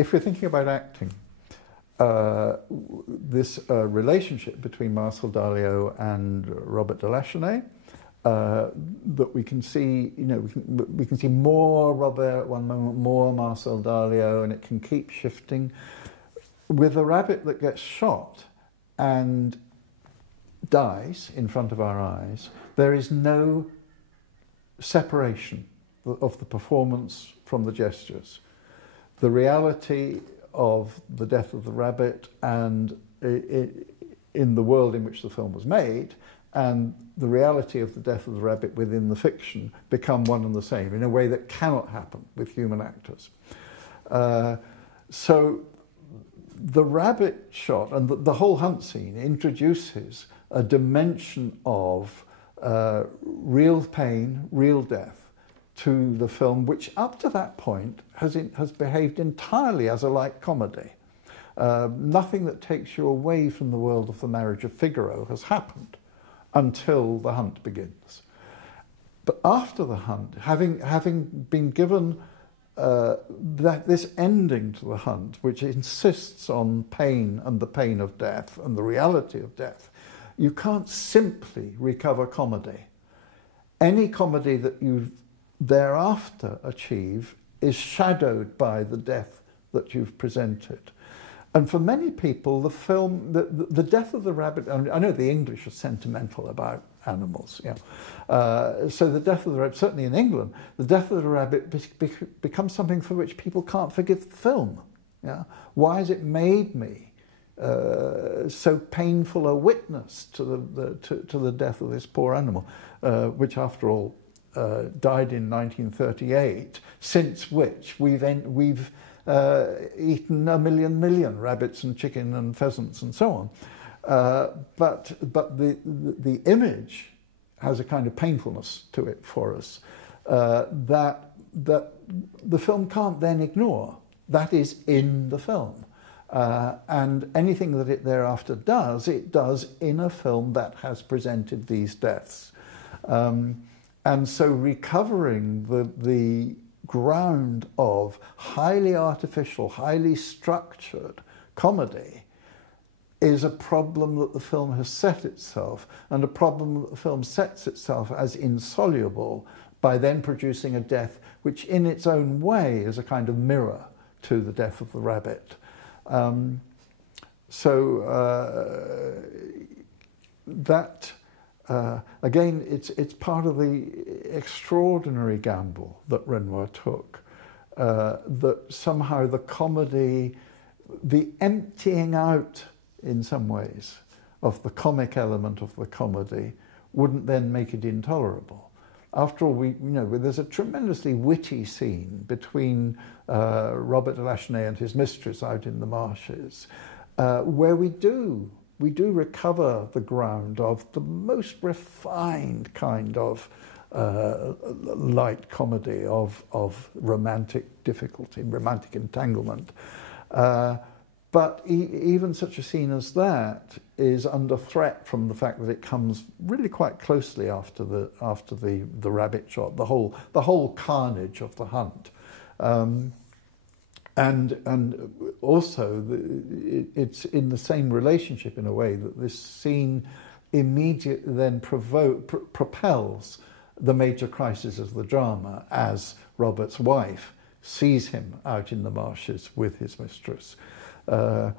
if we're thinking about acting, this relationship between Marcel Darliot and Robert de Lachenay, that we can see, we can see more Robert one moment, more Marcel Darliot, and it can keep shifting. With a rabbit that gets shot and dies in front of our eyes, there is no separation of the performance from the gestures. The reality of the death of the rabbit and in the world in which the film was made, and the reality of the death of the rabbit within the fiction become one and the same in a way that cannot happen with human actors. So the rabbit shot and the whole hunt scene introduces a dimension of real pain, real death to the film, which up to that point has behaved entirely as a light comedy. Nothing that takes you away from the world of The Marriage of Figaro has happened until the hunt begins. But after the hunt, having been given this ending to the hunt, which insists on pain and the pain of death and the reality of death, you can't simply recover comedy. Any comedy that you thereafter achieve is shadowed by the death that you've presented. And for many people, the film, the death of the rabbit, I know the English are sentimental about animals, yeah. So the death of the rabbit, certainly in England, the death of the rabbit becomes something for which people can't forgive the film. Yeah? Why has it made me so painful a witness to the death of this poor animal, which after all died in 1938, since which we've eaten a million rabbits and chicken and pheasants and so on. But the image has a kind of painfulness to it for us that the film can't then ignore. That is in the film. And anything that it thereafter does, it does in a film that has presented these deaths. And so recovering the ground of highly artificial, highly structured comedy is a problem that the film has set itself, and a problem that the film sets itself as insoluble by then producing a death which in its own way is a kind of mirror to the death of the rabbit. Again, it's part of the extraordinary gamble that Renoir took, that somehow the comedy, the emptying out in some ways of the comic element of the comedy wouldn't then make it intolerable. After all, there's a tremendously witty scene between Robert de Lachenay and his mistress out in the marshes, where we do recover the ground of the most refined kind of light comedy of romantic difficulty, romantic entanglement. But even such a scene as that is under threat from the fact that it comes really quite closely after the rabbit shot, the whole carnage of the hunt. And also, it's in the same relationship in a way that this scene immediately then propels the major crisis of the drama as Robert's wife sees him out in the marshes with his mistress. In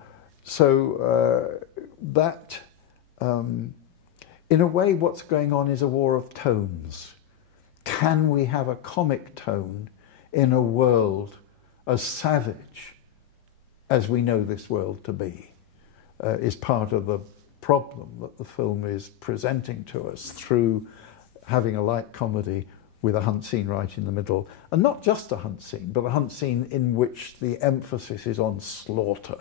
a way, what's going on is a war of tones. Can we have a comic tone in a world as savage as we know this world to be, is part of the problem that the film is presenting to us through having a light comedy with a hunt scene right in the middle. And not just a hunt scene, but a hunt scene in which the emphasis is on slaughter.